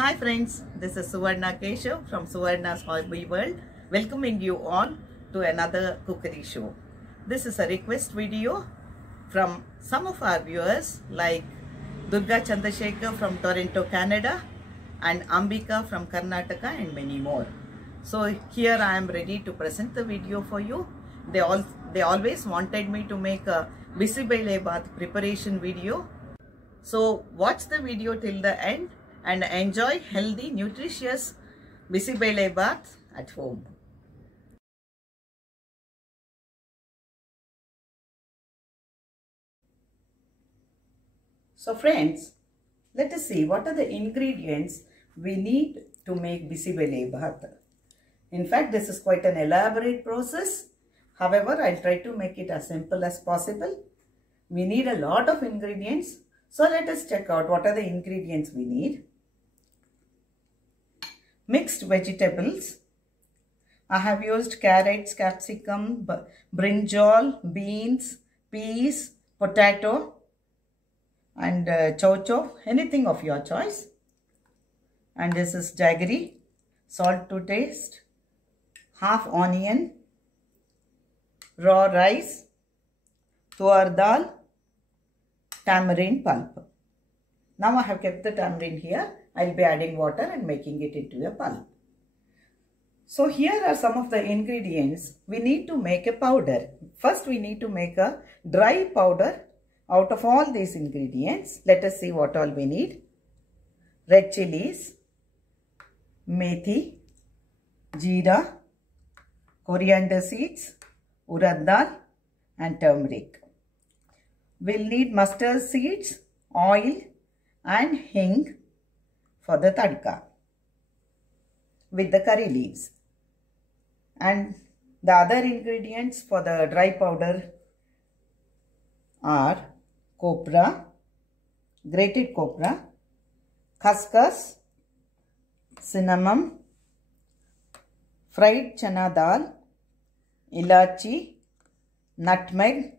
Hi friends, this is Suvarna Keshav from Suvarna's Hobby World, welcoming you all to another cookery show. This is a request video from some of our viewers like Durga Chandrasekhar from Toronto, Canada and Ambika from Karnataka and many more. So here I am ready to present the video for you. They always wanted me to make a bisibele bath preparation video. So watch the video till the end and enjoy healthy, nutritious bisibele bath at home. So friends, let us see what are the ingredients we need to make bisibele bath. In fact, this is quite an elaborate process. However, I'll try to make it as simple as possible. We need a lot of ingredients. So let us check out what are the ingredients we need. Mixed vegetables. I have used carrots, capsicum, brinjal, beans, peas, potato and chow, anything of your choice. And this is jaggery, salt to taste, half onion, raw rice, tuar dal, tamarind pulp. Now I have kept the tamarind here. I'll be adding water and making it into a pulp. So here are some of the ingredients. We need to make a powder. First we need to make a dry powder out of all these ingredients. Let us see what all we need. Red chilies, methi, jeera, coriander seeds, urad dal and turmeric. We'll need mustard seeds, oil and hing for the tadka with the curry leaves. And the other ingredients for the dry powder are copra, grated copra, khaskhas, cinnamon, fried chana dal, ilachi, nutmeg,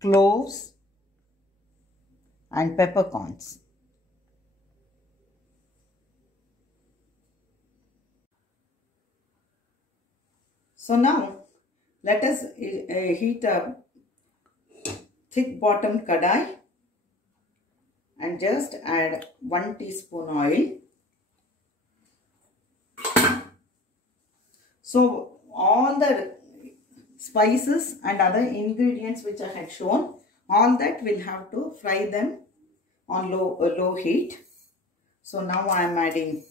cloves and peppercorns. So now let us heat a thick bottomed kadai and just add 1 teaspoon oil. So all the spices and other ingredients which I had shown, all that we'll have to fry them on low heat. So now I am adding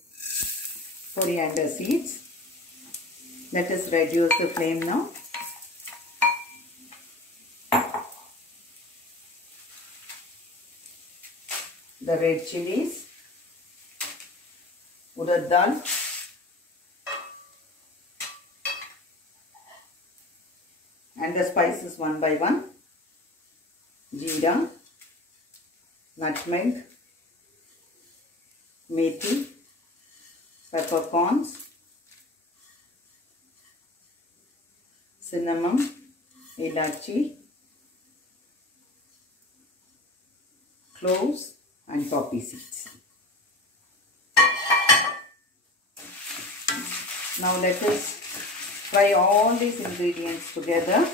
coriander seeds. Let us reduce the flame now. The red chilies, urad dal, and the spices one by one. Jeera, nutmeg, methi, peppercorns, cinnamon, ilachi, cloves and poppy seeds. Now let us fry all these ingredients together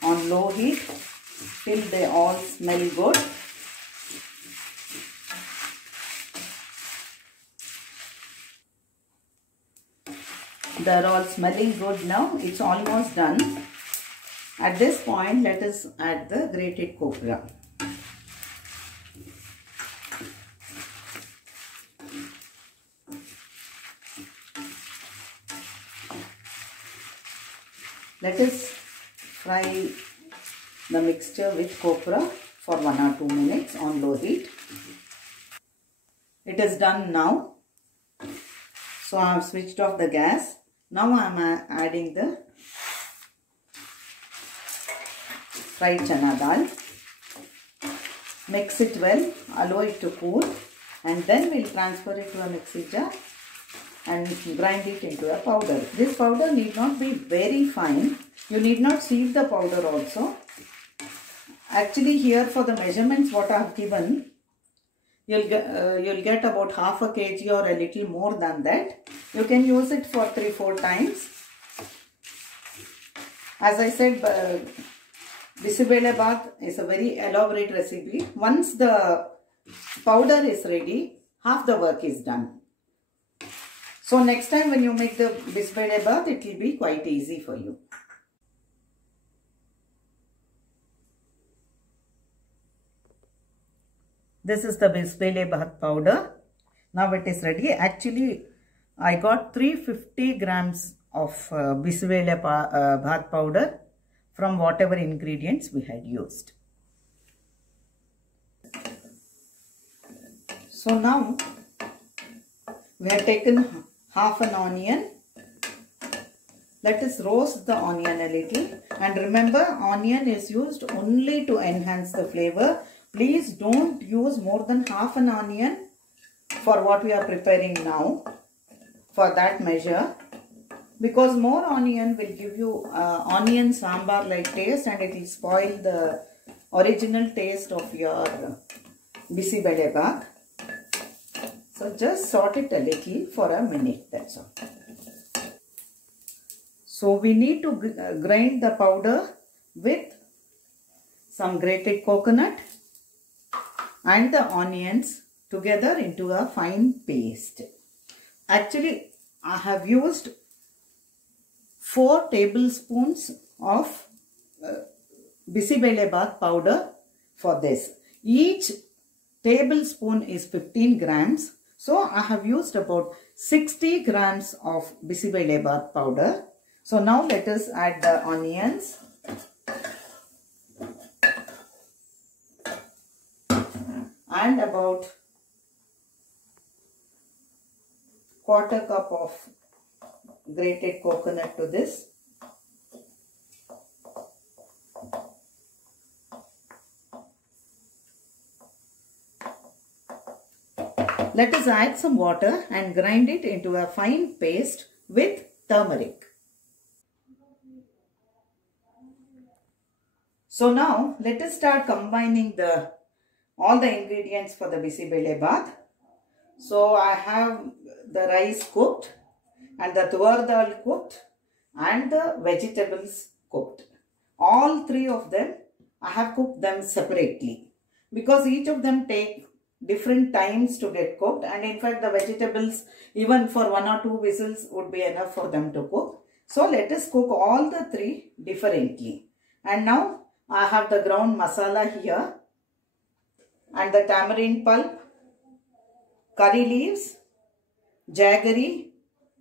on low heat till they all smell good. They're all smelling good now. It's almost done. At this point, let us add the grated copra. Let us fry the mixture with copra for 1 or 2 minutes on low heat. It is done now. So I have switched off the gas. Now I am adding the fried chana dal. Mix it well, allow it to cool, and then we'll transfer it to a mixing jar and grind it into a powder. This powder need not be very fine. You need not sieve the powder also. Actually here for the measurements what I have given, you'll get about half a kg or a little more than that. You can use it for 3-4 times. As I said, Bisibelebath is a very elaborate recipe. Once the powder is ready, half the work is done. So next time when you make the Bisibelebath, it will be quite easy for you. This is the Bisibelebath powder. Now it is ready. Actually, I got 350 grams of Bisibelebath powder from whatever ingredients we had used. So now we have taken half an onion. Let us roast the onion a little, and remember, onion is used only to enhance the flavor. Please don't use more than half an onion for what we are preparing now, for that measure, because more onion will give you onion sambar like taste, and it will spoil the original taste of your Bisibelebath. So just saute it a little for a minute, that's all. So we need to grind the powder with some grated coconut and the onions together into a fine paste. Actually, I have used 4 tablespoons of Bisibelebath powder for this. Each tablespoon is 15 grams. So I have used about 60 grams of Bisibelebath powder. So now let us add the onions. And about quarter cup of grated coconut to this. Let us add some water and grind it into a fine paste with turmeric. So now let us start combining all the ingredients for the Bisibelebath. So I have the rice cooked and the tuar dal cooked and the vegetables cooked. All 3 of them, I have cooked them separately because each of them take different times to get cooked, and in fact the vegetables even for 1 or 2 whistles would be enough for them to cook. So let us cook all the 3 differently. And now I have the ground masala here and the tamarind pulp, curry leaves, jaggery,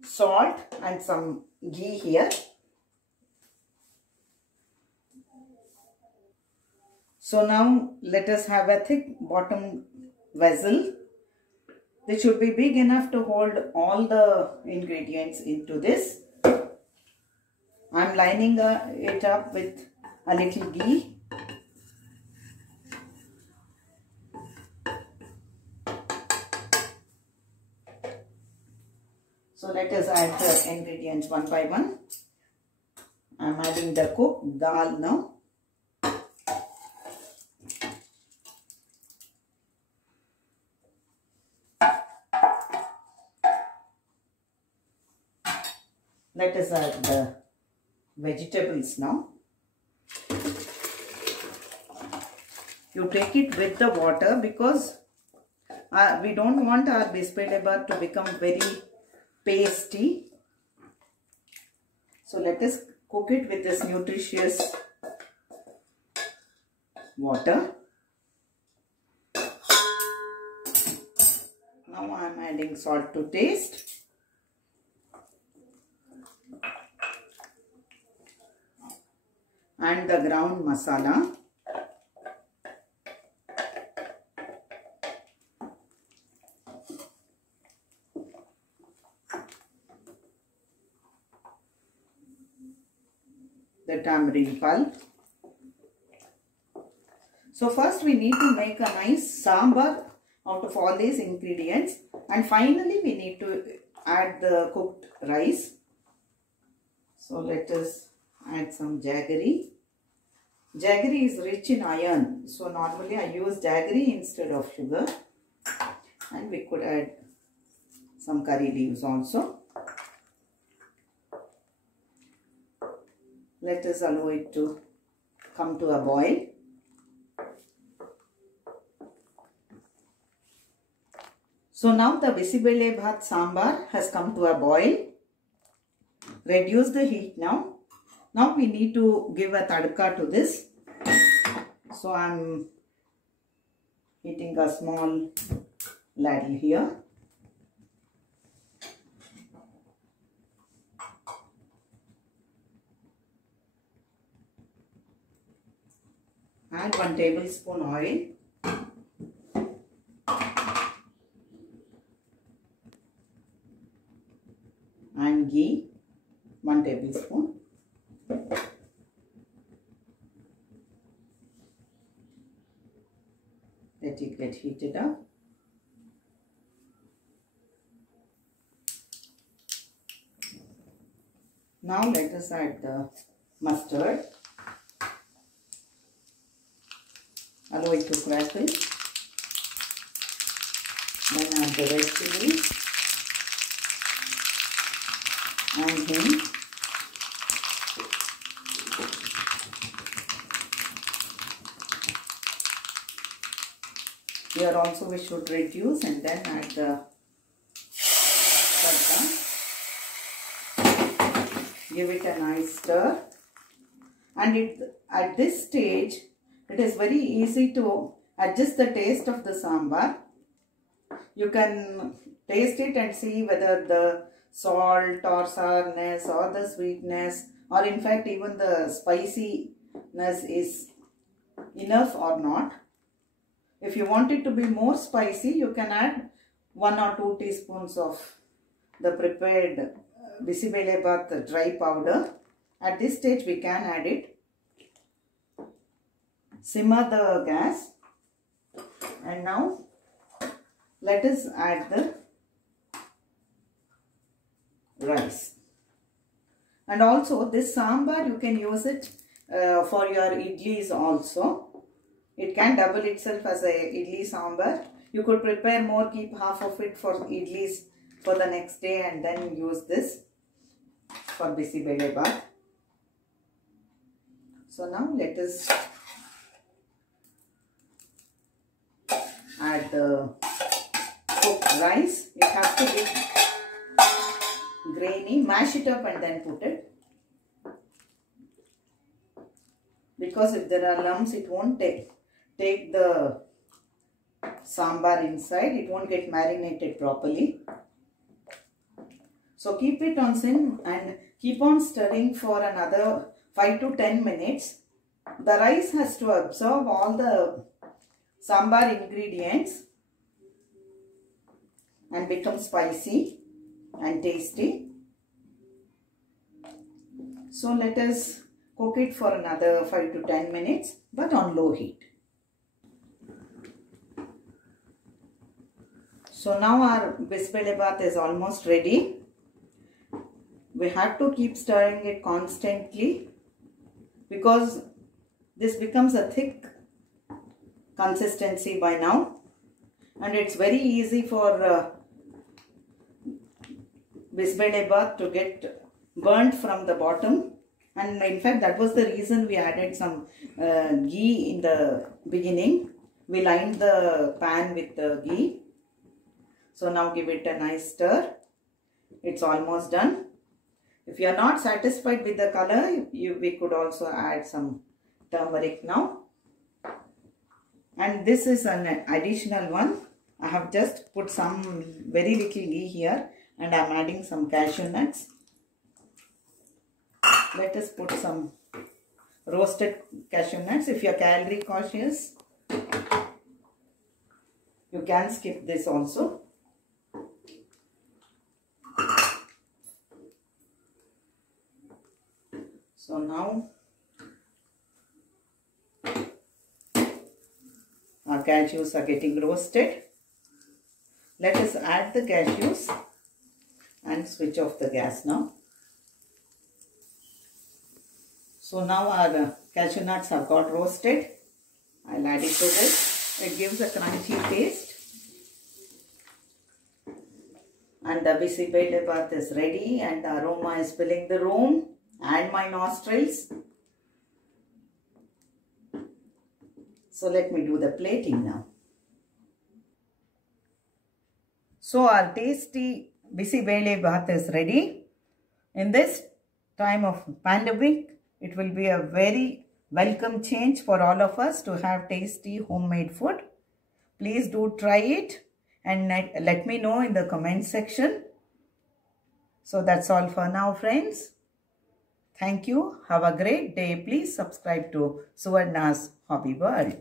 salt and some ghee here. So now let us have a thick bottom vessel. This should be big enough to hold all the ingredients into this. I am lining it up with a little ghee. So let us add the ingredients one by one. I am adding the cooked dal now. Let us add the vegetables now. You take it with the water because we don't want our Bisibelebath to become very pasty. So let us cook it with this nutritious water. Now I am adding salt to taste. And the ground masala. The tamarind pulp. So first we need to make a nice sambar out of all these ingredients, and finally we need to add the cooked rice. So let us add some jaggery. Jaggery is rich in iron, so normally I use jaggery instead of sugar. And we could add some curry leaves also. Let us allow it to come to a boil. So now the Bisibelebhat sambar has come to a boil. Reduce the heat now. Now we need to give a tadka to this. So I am heating a small ladle here. Add 1 tablespoon oil. And ghee, 1 tablespoon. Let it get heated up. Now let us add the mustard. Allow it to crackle. Then add the red chilies and hing. Here also we should reduce and then add the tadka. Give it a nice stir. And at this stage, it is very easy to adjust the taste of the sambar. You can taste it and see whether the salt or sourness or the sweetness or in fact even the spiciness is enough or not. If you want it to be more spicy, you can add 1 or 2 teaspoons of the prepared Bisibelebhat dry powder. At this stage we can add it. Simmer the gas and now let us add the rice. And also this sambar you can use it for your idlis also. It can double itself as a idli sambar. You could prepare more, keep half of it for idlis for the next day and then use this for Bisibelebhat. So now let us add the cooked rice. It has to be grainy. Mash it up and then put it. Because if there are lumps, it won't take the sambar inside. It won't get marinated properly. So keep it on sim and keep on stirring for another 5 to 10 minutes. The rice has to absorb all the sambar ingredients and become spicy and tasty. So let us cook it for another 5 to 10 minutes but on low heat. So now our Bisibelebhat is almost ready. We have to keep stirring it constantly because this becomes a thick consistency by now, and it's very easy for Bisibelebhat to get burnt from the bottom. And in fact that was the reason we added some ghee in the beginning. We lined the pan with the ghee. So now give it a nice stir. It's almost done. If you are not satisfied with the color, we could also add some turmeric now. And this is an additional one. I have just put some very little ghee here and I am adding some cashew nuts. Let us put some roasted cashew nuts. If you are calorie cautious, you can skip this also. So now our cashews are getting roasted. Let us add the cashews and switch off the gas now. So now our cashew nuts have got roasted. I'll add it to this. It gives a crunchy taste. And the Bisibele bath is ready and the aroma is filling the room and my nostrils. So let me do the plating now. So our tasty Bisibele bath is ready. In this time of pandemic, it will be a very welcome change for all of us to have tasty homemade food. Please do try it and let me know in the comment section. So that's all for now, friends. Thank you. Have a great day. Please subscribe to Suvarna's Hobby World.